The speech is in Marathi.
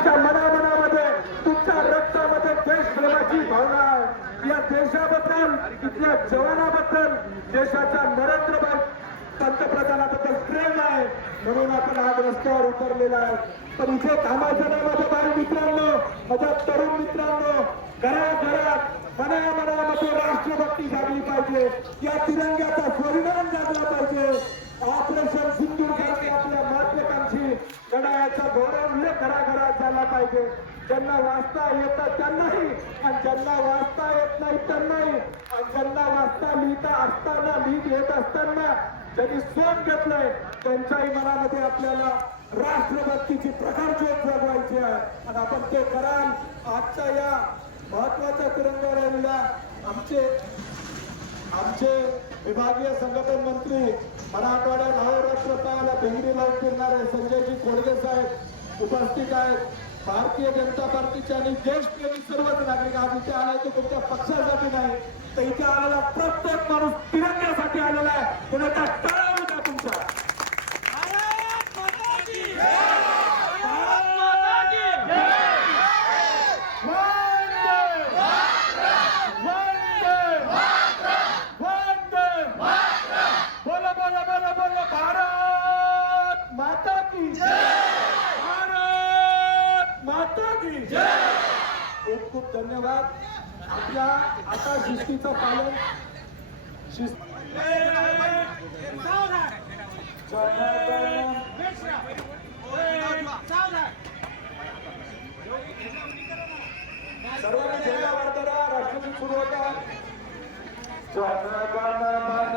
तुमच्या मनामनामध्ये तुमच्या रक्तामध्ये देशप्रेमाची भावना आहे. या देशाबद्दल इथल्या जवानाबद्दल देशाच्या नरेंद्र पंतप्रधानाबद्दल प्रेम आहे. म्हणून आपण आज रस्त्यावर उतरलेला आहे. पण इथे थांबायचं नाही माझ्या बाल मित्रांनो माझ्या तरुण मित्रांनो घराघरात मना मनामध्ये राष्ट्रभक्ती झाली पाहिजे. या तिरंग्याचा परिणाम झाला पाहिजे. करायला पाहिजे. ज्यांना वाचता येतं त्यांनाही आणि ज्यांना वाचता येत नाही त्यांनाही. आणि ज्यांना वाचता लिहिता असताना लिहित येत असताना ज्यांनी सोन घेतलंय त्यांच्याही मनामध्ये आपल्याला राष्ट्रभक्तीची प्रकार ज्योत जगवायची आहे. आणि आपण ते कराल. आजच्या या महत्त्वाच्या तिरंगा रॅलीला आमचे आमचे विभागीय संघटन मंत्री मराठवाड्या अहोरात्र पाहायला भिंगरी लावून फिरणारे संजयजी कोडगे साहेब उपस्थित आहेत. भारतीय जनता पार्टीचे आणि देशप्रेमी सर्वच नागरिक आज इथे आलाय तो कोणत्या पक्षासाठी नाही तर इथे आलेला प्रत्येक माणूस तिरंग्यासाठी आलेला आहे. कोणाचा त्या टाळा द्या तुमच्या बोला बोला बोला बोला भारत माता की भारत की खूप खूप धन्यवाद. आपल्या आता शिस्तीचं पालन शिस्त सर्वांनी झेंडा वाढताना राष्ट्रगीत सुरू होता जनगण मन